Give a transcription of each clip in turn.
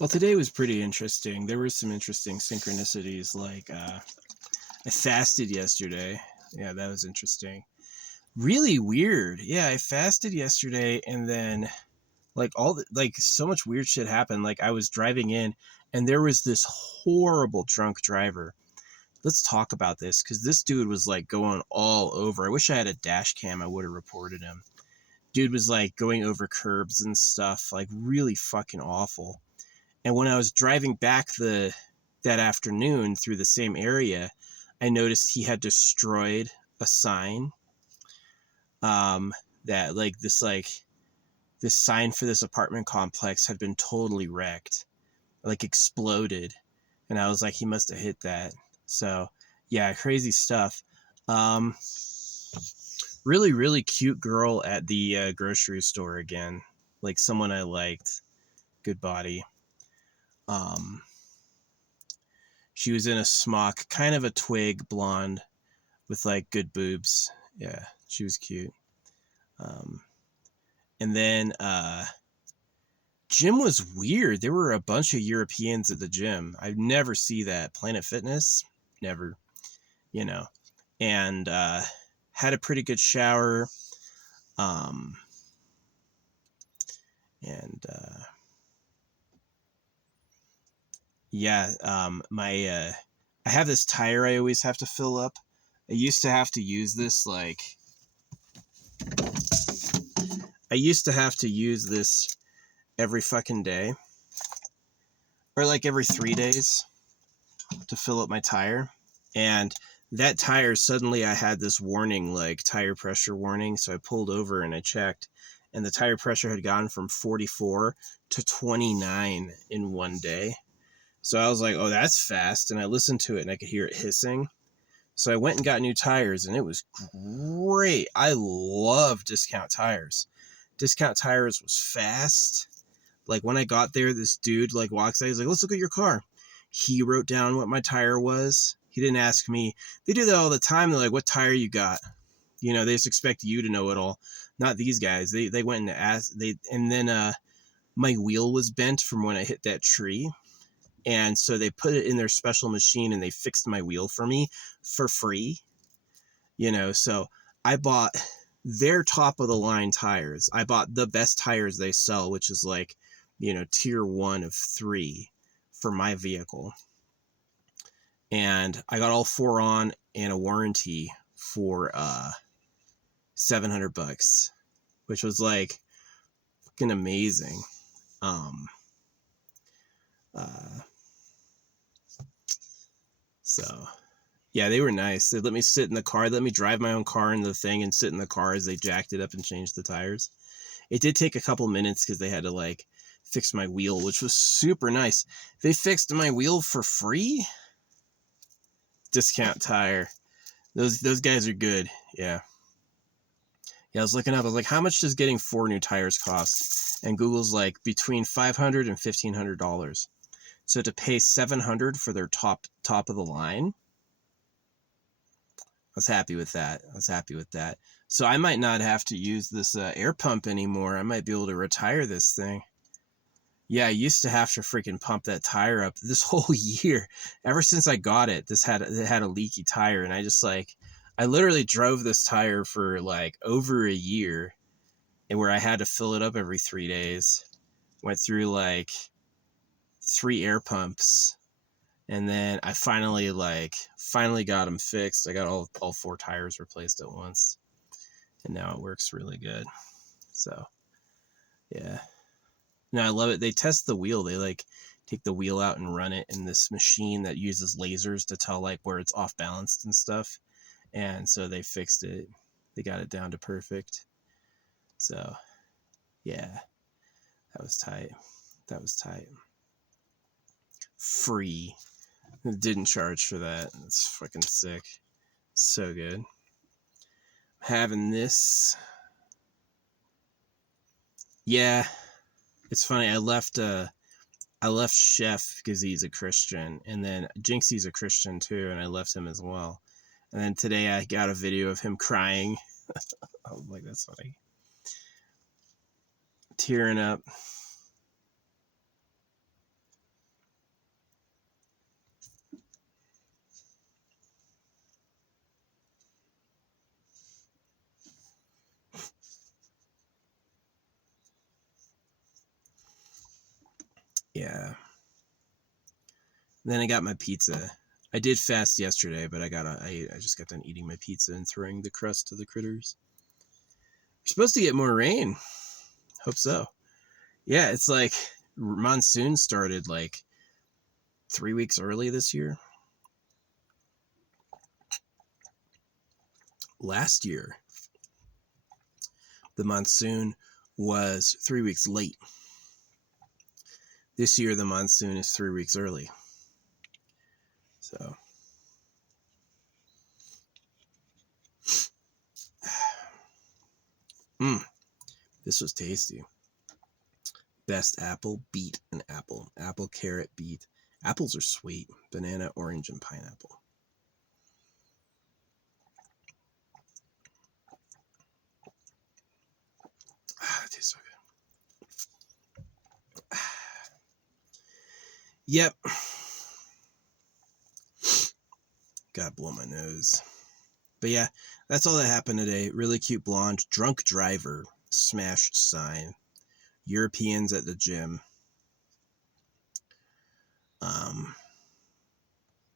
Well, today was pretty interesting. There were some interesting synchronicities. I fasted yesterday. Yeah, that was interesting. Really weird. Yeah, I fasted yesterday, and then so much weird shit happened. Like I was driving in, and there was this horrible drunk driver. Let's talk about this because this dude was like going all over. I wish I had a dash cam. I would have reported him. Dude was like going over curbs and stuff, like really fucking awful. And when I was driving back that afternoon through the same area, I noticed he had destroyed a sign. Um, that this sign for this apartment complex had been totally wrecked, like exploded. And I was like, he must have hit that. So yeah, crazy stuff. Um, really, really cute girl at the grocery store again. Like someone I liked. Good body. Um, She was in a smock, kind of a twig blonde with like good boobs. Yeah, she was cute. Um, and then gym was weird. There were a bunch of Europeans at the gym. I never see that. Planet Fitness, never, you know. And had a pretty good shower. Um, and yeah, my I have this tire I always have to fill up. I used to have to use this every fucking day or like every 3 days to fill up my tire. And that tire, suddenly I had this warning, like tire pressure warning. So I pulled over and I checked, and the tire pressure had gone from 44 to 29 in one day. So I was like, oh, that's fast. And I listened to it and I could hear it hissing. So I went and got new tires, and it was great. I love Discount Tires. Discount Tires was fast. Like when I got there, this dude like walks out. He's like, "Let's look at your car." He wrote down what my tire was. He didn't ask me. They do that all the time. They're like, "What tire you got?" You know, they just expect you to know it all. Not these guys. They went and asked. And then my wheel was bent from when I hit that tree, and so they put it in their special machine and they fixed my wheel for me for free. You know, so I bought their top of the line tires. I bought the best tires they sell, which is like, tier 1 of 3 for my vehicle. And I got all 4 on and a warranty for $700, which was like fucking amazing. Um uh so yeah, they were nice. They let me sit in the car, let me drive my own car in the thing and sit in the car as they jacked it up and changed the tires. It did take a couple minutes because they had to like fix my wheel, which was super nice. They fixed my wheel for free. Discount Tire. Those guys are good. Yeah. Yeah, I was looking up. I was like, how much does getting 4 new tires cost? And Google's like between $500 and $1,500. So to pay $700 for their top of the line, I was happy with that. So I might not have to use this air pump anymore. I might be able to retire this thing. Yeah, I used to have to freaking pump that tire up this whole year. Ever since I got it, it had a leaky tire, and I literally drove this tire for like over a year, and where I had to fill it up every 3 days. Went through like 3 air pumps, and then I finally got them fixed. I got all 4 tires replaced at once, and now it works really good. So yeah. No, I love it. They test the wheel. They like take the wheel out and run it in this machine that uses lasers to tell like where it's off balanced and stuff. And so they fixed it. They got it down to perfect. So yeah, that was tight. That was tight. Free. Didn't charge for that. It's fucking sick. So good. Having this. Yeah, it's funny. I left Chef because he's a Christian, and then Jinxie's a Christian too, and I left him as well. And then today I got a video of him crying. I was like, that's funny. Tearing up. Yeah. Then I got my pizza. I did fast yesterday, but I just got done eating my pizza and throwing the crust to the critters. We're supposed to get more rain. Hope so. Yeah, it's like monsoon started like 3 weeks early this year. Last year, the monsoon was 3 weeks late. This year, the monsoon is 3 weeks early. So, this was tasty. Best apple, beet, and apple. Apple, carrot, beet. Apples are sweet. Banana, orange, and pineapple. It tastes so good. Yep. Gotta blow my nose. But yeah, that's all that happened today. Really cute blonde. Drunk driver. Smashed sign. Europeans at the gym.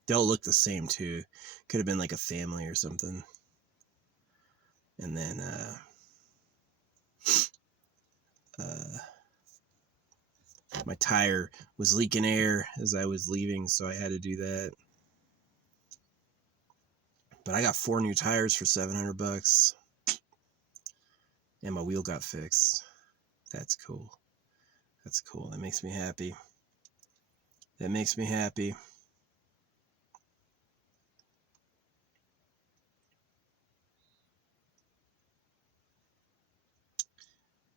They'll look the same too. Could have been like a family or something. And then my tire was leaking air as I was leaving, so I had to do that. But I got 4 new tires for $700, and my wheel got fixed. That's cool. That's cool. That makes me happy. That makes me happy.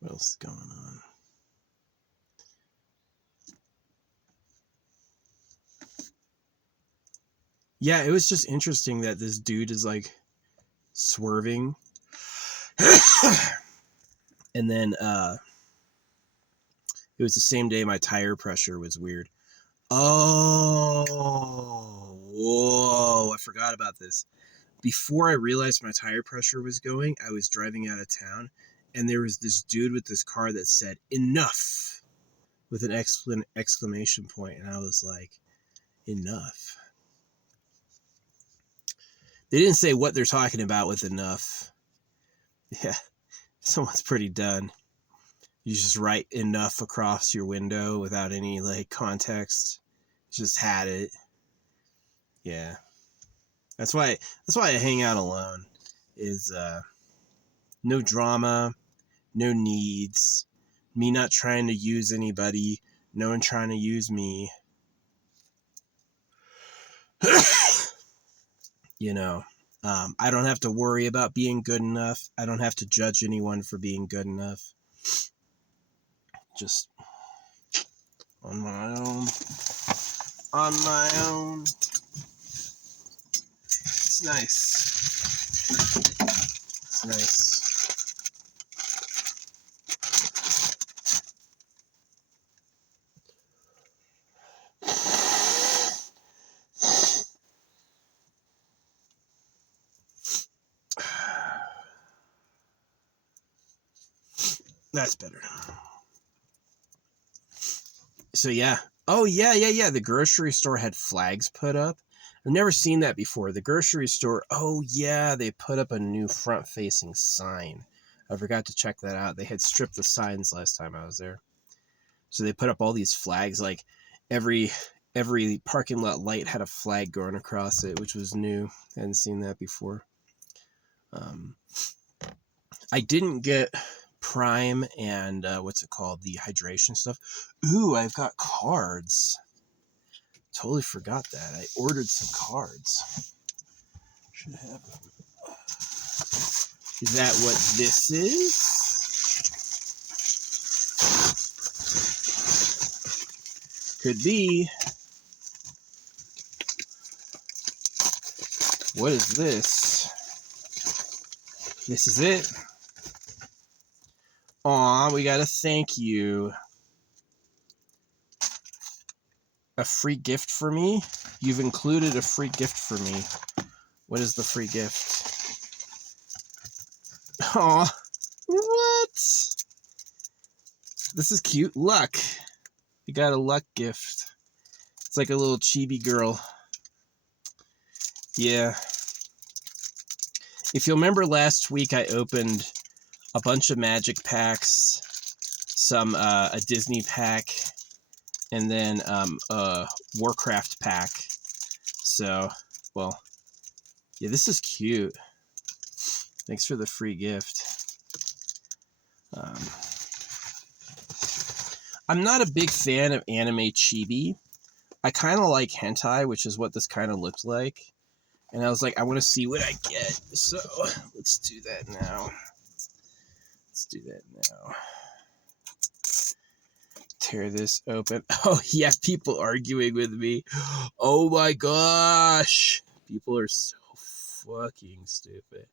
What else is going on? Yeah, it was just interesting that this dude is like swerving. And then it was the same day my tire pressure was weird. Oh, whoa, I forgot about this. Before I realized my tire pressure was going, I was driving out of town, and there was this dude with this car that said, "Enough," with an exclamation point, and I was like, enough? They didn't say what they're talking about with enough. Yeah, someone's pretty done. You just write enough across your window without any like context. Just had it. Yeah. That's why I hang out alone. Is no drama, no needs, me not trying to use anybody, no one trying to use me. You know, I don't have to worry about being good enough. I don't have to judge anyone for being good enough. Just on my own. On my own. It's nice. It's nice. That's better. So yeah. Oh yeah. The grocery store had flags put up. I've never seen that before. The grocery store. Oh yeah, they put up a new front-facing sign. I forgot to check that out. They had stripped the signs last time I was there. So they put up all these flags. Like every parking lot light had a flag going across it, which was new. I hadn't seen that before. I didn't get Prime and what's it called? The hydration stuff. Ooh, I've got cards. Totally forgot that. I ordered some cards. Should have. Is that what this is? Could be. What is this? This is it. Aw, we got a thank you. A free gift for me? You've included a free gift for me. What is the free gift? Aw, what? This is cute. Luck. We got a luck gift. It's like a little chibi girl. Yeah. If you'll remember last week, I opened a bunch of Magic packs, a Disney pack, and then a Warcraft pack. So, well, yeah, this is cute. Thanks for the free gift. I'm not a big fan of anime chibi. I kind of like hentai, which is what this kind of looked like. And I was like, I want to see what I get. So let's do that now. Tear this open. Oh, yeah, people arguing with me. Oh my gosh. People are so fucking stupid.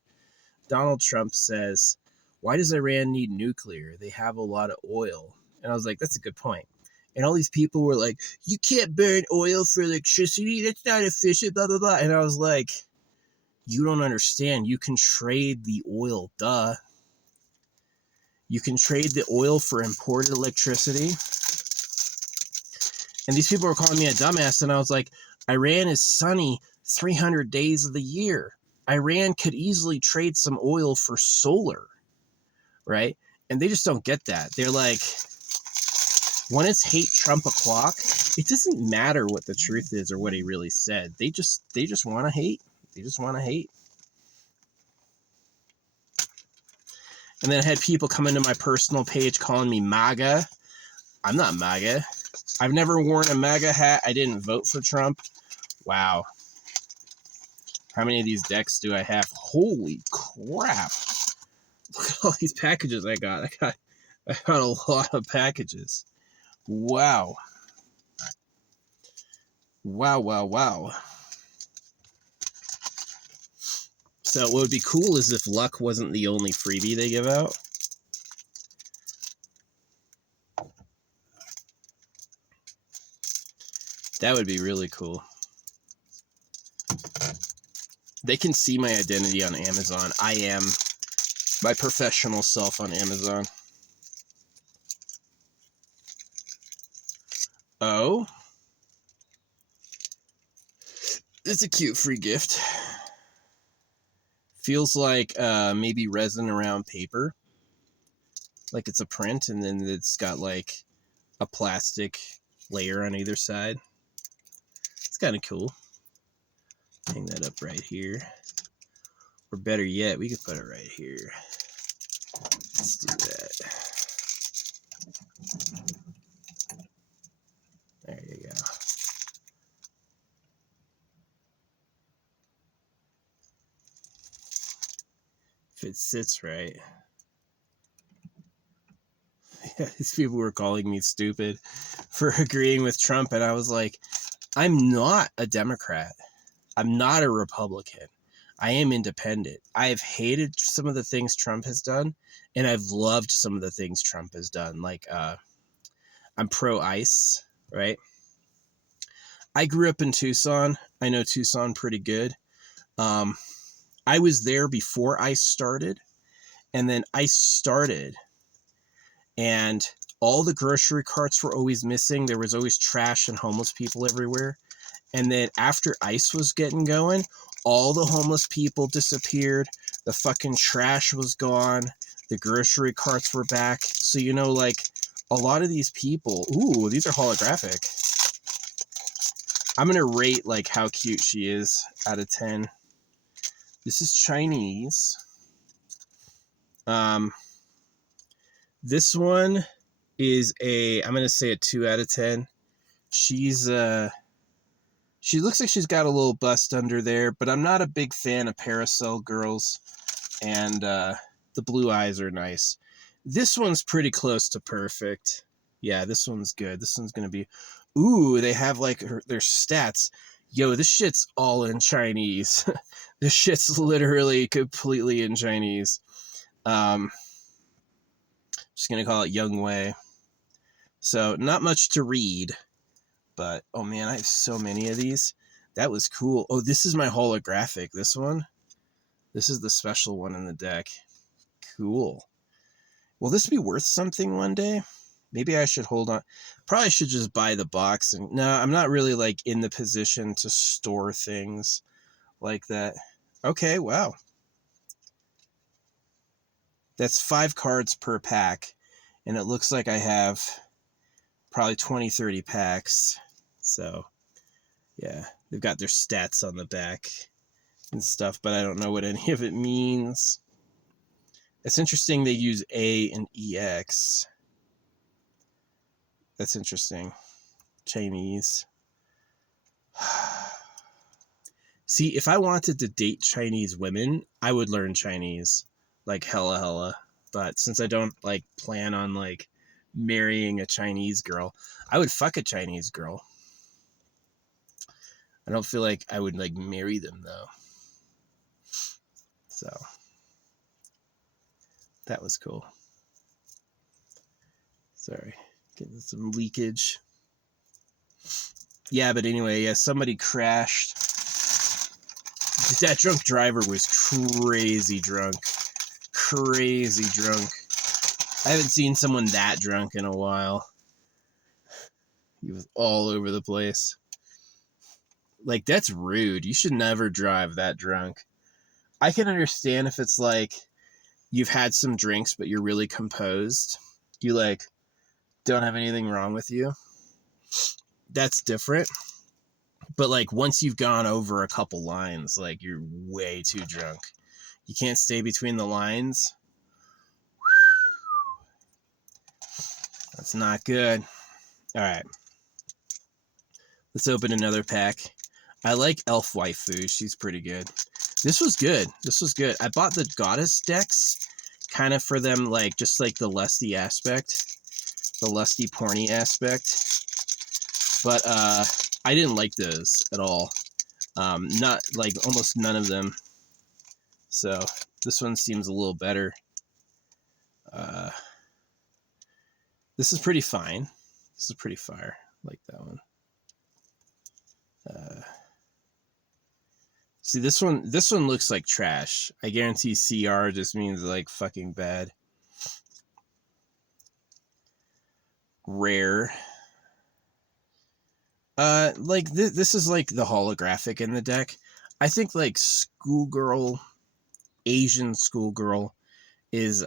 Donald Trump says, why does Iran need nuclear? They have a lot of oil. And I was like, that's a good point. And all these people were like, you can't burn oil for electricity. That's not efficient, blah, blah, blah. And I was like, you don't understand. You can trade the oil, duh. You can trade the oil for imported electricity. And these people were calling me a dumbass. And I was like, Iran is sunny 300 days of the year. Iran could easily trade some oil for solar, right? And they just don't get that. They're like, when it's hate Trump o'clock, it doesn't matter what the truth is or what he really said. They just want to hate. They just want to hate. And then I had people come into my personal page calling me MAGA. I'm not MAGA. I've never worn a MAGA hat. I didn't vote for Trump. Wow. How many of these decks do I have? Holy crap. Look at all these packages I got. I got a lot of packages. Wow. Wow. So what would be cool is if luck wasn't the only freebie they give out. That would be really cool. They can see my identity on Amazon. I am my professional self on Amazon. Oh. It's a cute free gift. Feels like maybe resin around paper. Like it's a print, and then it's got like a plastic layer on either side. It's kind of cool. Hang that up right here. Or better yet, we could put it right here. Let's do that. There you go. If it sits right. Yeah, these people were calling me stupid for agreeing with Trump, and I was like, I'm not a Democrat. I'm not a Republican. I am independent. I have hated some of the things Trump has done, and I've loved some of the things Trump has done. Like, I'm pro-ICE, right? I grew up in Tucson. I know Tucson pretty good. I was there before ICE started, and then ICE started, and all the grocery carts were always missing. There was always trash and homeless people everywhere. And then after ICE was getting going, all the homeless people disappeared. The fucking trash was gone. The grocery carts were back. So, you know, like a lot of these people, ooh, these are holographic. I'm going to rate like how cute she is out of 10. This is Chinese. This one is I'm going to say a 2 out of 10. She looks like she's got a little bust under there, but I'm not a big fan of Parasol girls, and the blue eyes are nice. This one's pretty close to perfect. Yeah, this one's good. This one's going to be... Ooh, they have like their stats. Yo, this shit's all in Chinese. This shit's literally completely in Chinese. Just going to call it Young Wei. So, not much to read. But, oh man, I have so many of these. That was cool. Oh, this is my holographic. This one. This is the special one in the deck. Cool. Will this be worth something one day? Maybe I should hold on. Probably should just buy the box. And no, I'm not really like in the position to store things like that. Okay, wow. That's 5 cards per pack. And it looks like I have probably 20, 30 packs. So, yeah, they've got their stats on the back and stuff, but I don't know what any of it means. It's interesting they use A and EX. That's interesting. Chinese. See, if I wanted to date Chinese women, I would learn Chinese. Like hella. But since I don't like plan on like marrying a Chinese girl, I would fuck a Chinese girl. I don't feel like I would like marry them though. So that was cool. Sorry, getting some leakage. Yeah, but anyway, yeah, somebody crashed. That drunk driver was crazy drunk. Crazy drunk. I haven't seen someone that drunk in a while. He was all over the place. Like, that's rude. You should never drive that drunk. I can understand if it's like you've had some drinks, but you're really composed. You like don't have anything wrong with you. That's different. But like once you've gone over a couple lines, like you're way too drunk. You can't stay between the lines. That's not good. All right. Let's open another pack. I like Elf Waifu. She's pretty good. This was good. I bought the Goddess decks kind of for them, like just like the lusty aspect. The lusty porny aspect. But I didn't like those at all. Not like almost none of them. So this one seems a little better. This is pretty fine. This is pretty fire. I like that one. See, this one looks like trash. I guarantee CR just means like fucking bad. Rare. Like this is like the holographic in the deck. I think like Schoolgirl, Asian Schoolgirl is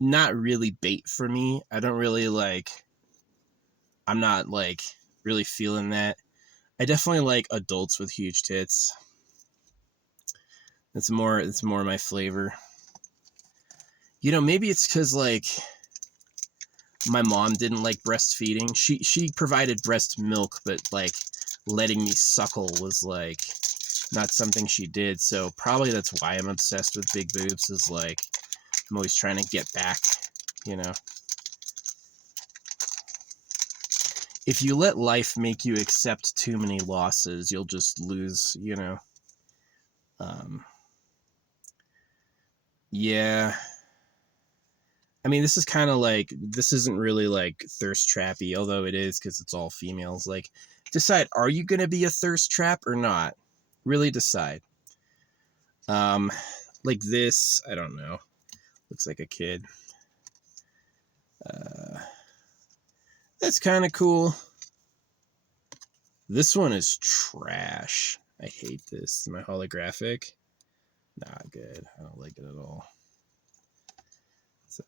not really bait for me. I don't really like. I'm not like really feeling that. I definitely like adults with huge tits. It's more my flavor. You know, maybe it's because like my mom didn't like breastfeeding. She provided breast milk, but like letting me suckle was like not something she did. So probably that's why I'm obsessed with big boobs. Is like I'm always trying to get back, you know. If you let life make you accept too many losses, you'll just lose, you know. Yeah. I mean, this is kind of like, this isn't really like thirst trappy, although it is because it's all females. Like, decide, are you going to be a thirst trap or not? Really decide. Like this, I don't know. Looks like a kid. That's kind of cool. This one is trash. I hate this. My holographic. Not good. I don't like it at all. So,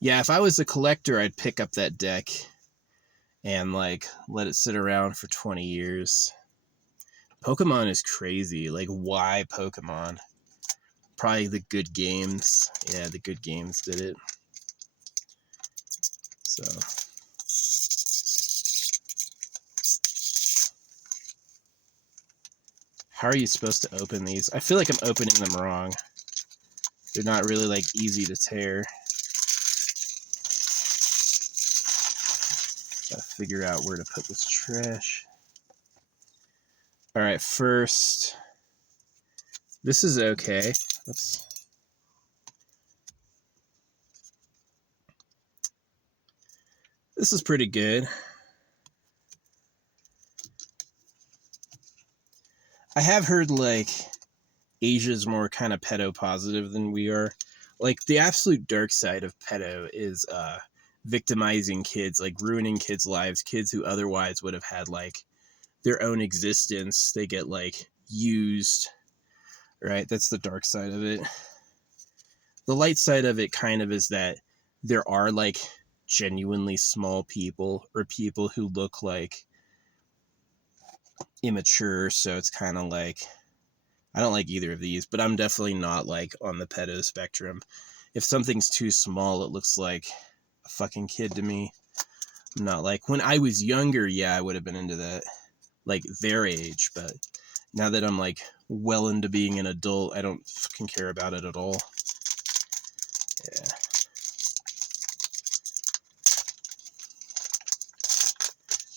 yeah, if I was a collector, I'd pick up that deck and like let it sit around for 20 years. Pokemon is crazy. Like, why Pokemon? Probably the good games. Yeah, the good games did it. So, how are you supposed to open these? I feel like I'm opening them wrong. They're not really like easy to tear. Gotta figure out where to put this trash. All right, first, this is okay. Let's. This is pretty good. I have heard like Asia's more kind of pedo positive than we are. like the absolute dark side of pedo is victimizing kids, like ruining kids' lives, kids who otherwise would have had like their own existence. They get like used, right? That's the dark side of it. The light side of it kind of is that there are like genuinely small people or people who look like immature, so it's kind of like I don't like either of these, but I'm definitely not like on the pedo spectrum. If something's too small, it looks like a fucking kid to me. I'm not like when I was younger, yeah, I would have been into that, like their age, but now that I'm like well into being an adult, I don't fucking care about it at all. Yeah.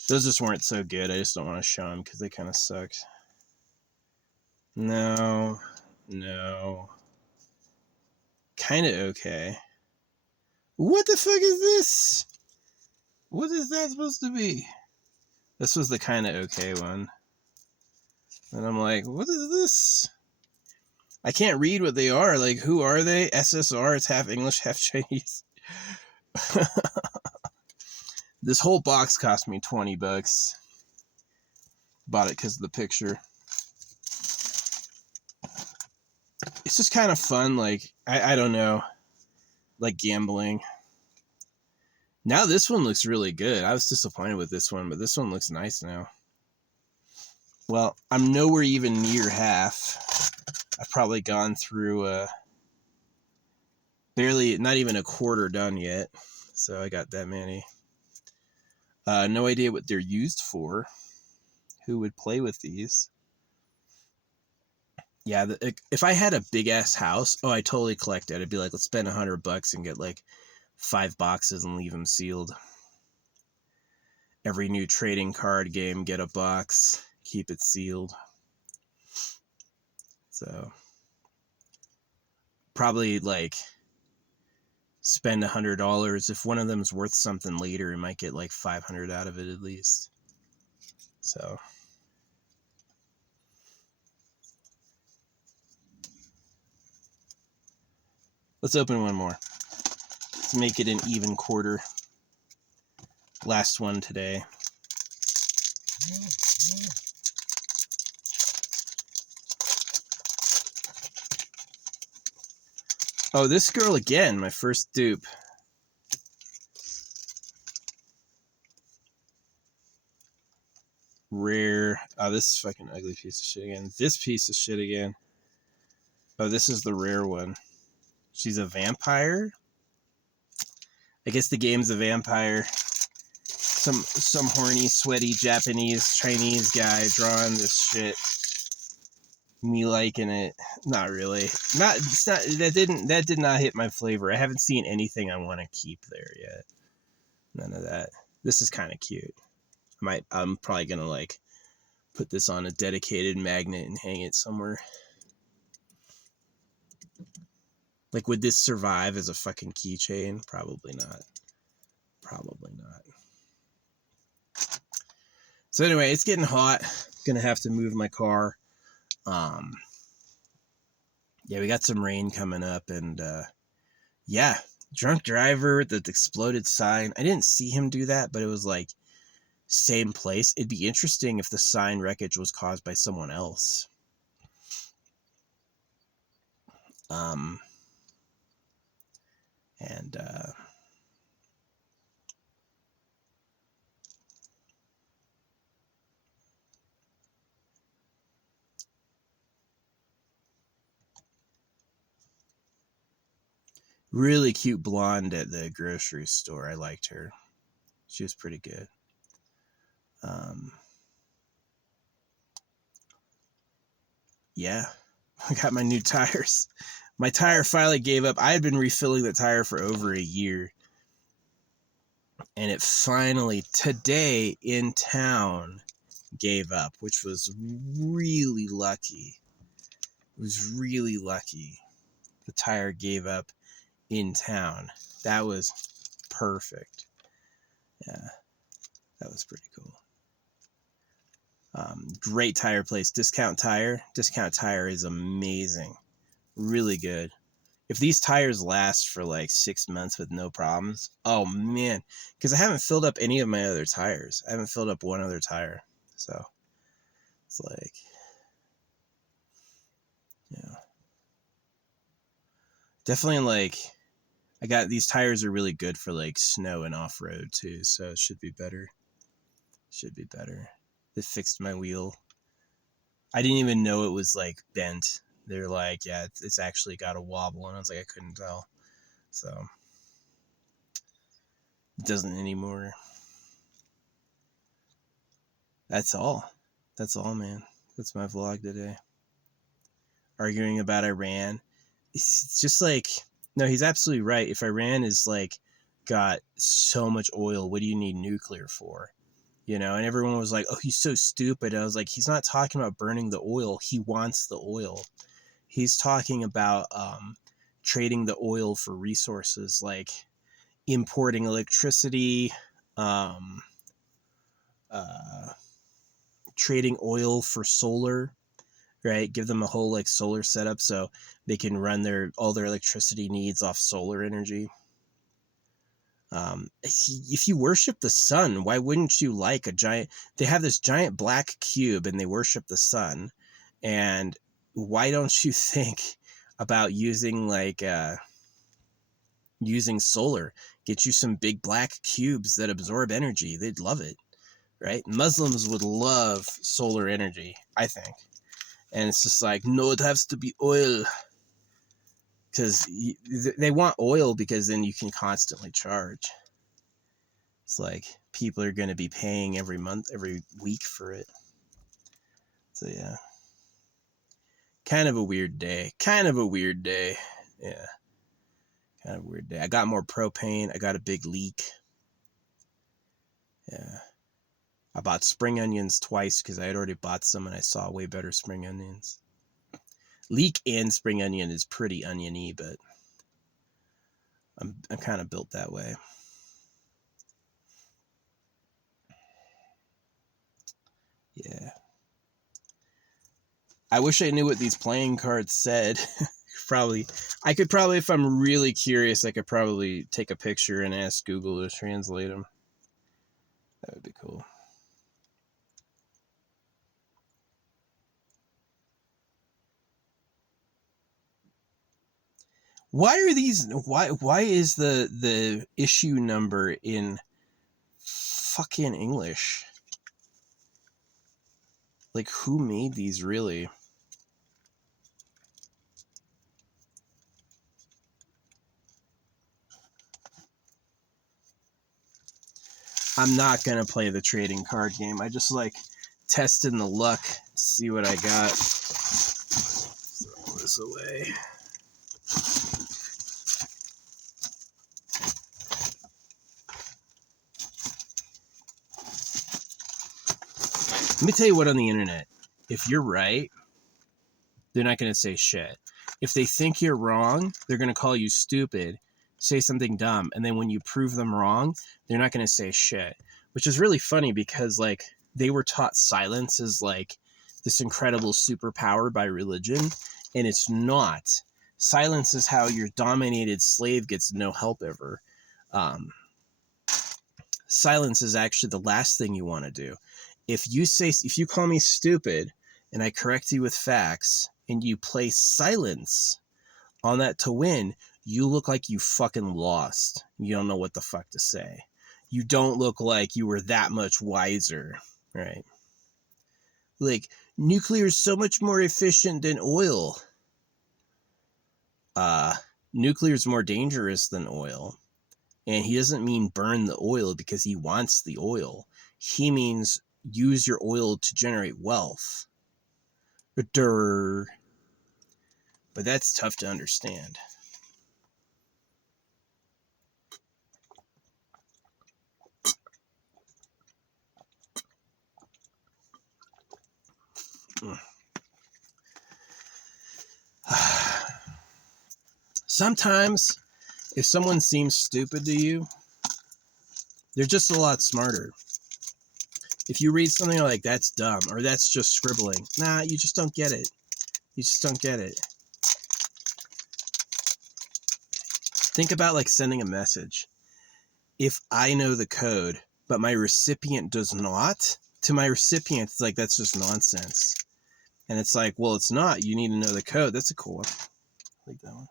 Those just weren't so good. I just don't want to show them because they kind of sucked. No. Kind of okay. What the fuck is this? What is that supposed to be? This was the kind of okay one. And I'm like, what is this? I can't read what they are. Like, who are they? SSR, it's half English, half Chinese. This whole box cost me $20. Bought it because of the picture. It's just kind of fun, like, I don't know, like gambling. Now this one looks really good. I was disappointed with this one, but this one looks nice now. Well, I'm nowhere even near half. I've probably gone through barely, not even a quarter done yet. So I got that many. No idea what they're used for. Who would play with these? Yeah, if I had a big ass house, I totally collect it. I'd be like, let's spend $100 and get like 5 boxes and leave them sealed. Every new trading card game, get a box, keep it sealed. So probably like spend $100. If one of them's worth something later, I might get like 500 out of it at least. So let's open one more. Let's make it an even quarter. Last one today. Oh, this girl again, my first dupe. Rare. Oh, this fucking ugly piece of shit again. This piece of shit again. Oh, this is the rare one. She's a vampire? I guess the game's a vampire. Some horny, sweaty Japanese, Chinese guy drawing this shit. Me liking it. Not really. That did not hit my flavor. I haven't seen anything I want to keep there yet. None of that. This is kind of cute. I'm probably gonna like put this on a dedicated magnet and hang it somewhere. Like, would this survive as a fucking keychain? Probably not. Probably not. So anyway, it's getting hot. Gonna have to move my car. Yeah, we got some rain coming up, and yeah, drunk driver with the exploded sign. I didn't see him do that, but it was like same place. It'd be interesting if the sign wreckage was caused by someone else. And really cute blonde at the grocery store. I liked her. She was pretty good. Yeah, I got my new tires. My tire finally gave up. I had been refilling the tire for over a year. And it finally, today in town, gave up, which was really lucky. It was really lucky. The tire gave up in town. That was perfect. Yeah, that was pretty cool. Great tire place. Discount Tire. Discount Tire is amazing. Really good. if these tires last for like 6 months with no problems, oh man, because I haven't filled up any of my other tires. I haven't filled up one other tire. So it's like, yeah, definitely like, I got these tires are really good for like snow and off road too. So it should be better. Should be better. They fixed my wheel. I didn't even know it was like bent. They're like, yeah, it's actually got a wobble. And I was like, I couldn't tell. So it doesn't anymore. That's all. That's all, man. That's my vlog today. Arguing about Iran. It's just like, no, he's absolutely right. If Iran is like got so much oil, what do you need nuclear for? You know, and everyone was like, oh, he's so stupid. And I was like, he's not talking about burning the oil. He wants the oil. He's talking about trading the oil for resources like importing electricity, um, trading oil for solar, right? Give them a whole like solar setup so they can run all their electricity needs off solar energy. If you worship the sun, why wouldn't you like a giant? They have this giant black cube and they worship the sun. And why don't you think about using like using solar? Get you some big black cubes that absorb energy. They'd love it, right? Muslims would love solar energy, I think. And it's just like, no, it has to be oil. Because they want oil because then you can constantly charge. It's like people are going to be paying every month, every week for it. So yeah. Kind of a weird day. Kind of a weird day. Yeah. Kind of a weird day. I got more propane. I got a big leak. Yeah. I bought spring onions twice because I had already bought some and I saw way better spring onions. Leek and spring onion is pretty oniony, but I'm kind of built that way. Yeah. I wish I knew what these playing cards said. I could probably, if I'm really curious, I could probably take a picture and ask Google to translate them. That would be cool. Why are these? Why is the issue number in fucking English? Like, who made these really? I'm not gonna play the trading card game. I just like testing the luck to see what I got. Throw this away. Let me tell you what on the internet. If you're right, they're not going to say shit. If they think you're wrong, they're going to call you stupid, say something dumb, and then when you prove them wrong, they're not going to say shit. Which is really funny because like they were taught silence is like this incredible superpower by religion, and it's not. Silence is how your dominated slave gets no help ever. Silence is actually the last thing you want to do. If you call me stupid and I correct you with facts and you place silence on that to win, you look like you fucking lost. You don't know what the fuck to say. You don't look like you were that much wiser, right? Like, nuclear is so much more efficient than oil. Nuclear is more dangerous than oil. And he doesn't mean burn the oil because he wants the oil. He means use your oil to generate wealth. But that's tough to understand. Sometimes, if someone seems stupid to you, they're just a lot smarter. If you read something like that's dumb or that's just scribbling, nah, you just don't get it. You just don't get it. Think about like sending a message. If I know the code, but my recipient does not, to my recipient, it's like, that's just nonsense. And it's like, well, it's not. You need to know the code. That's a cool one. I like that one.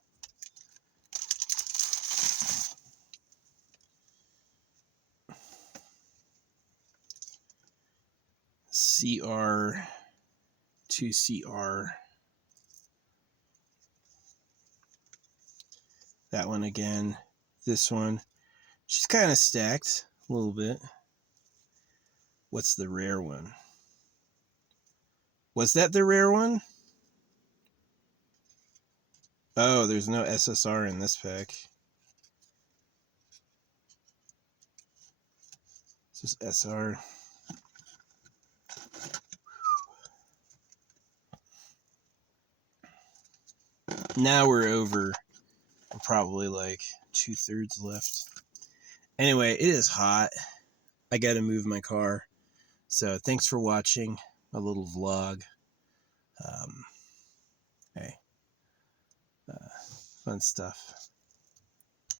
CR2CR. That one again. This one. She's kind of stacked a little bit. What's the rare one? Was that the rare one? Oh, there's no SSR in this pack. It's just SR. Now we're over probably like 2/3 left. Anyway, it is hot. I gotta move my car. So thanks for watching my little vlog. Hey, fun stuff.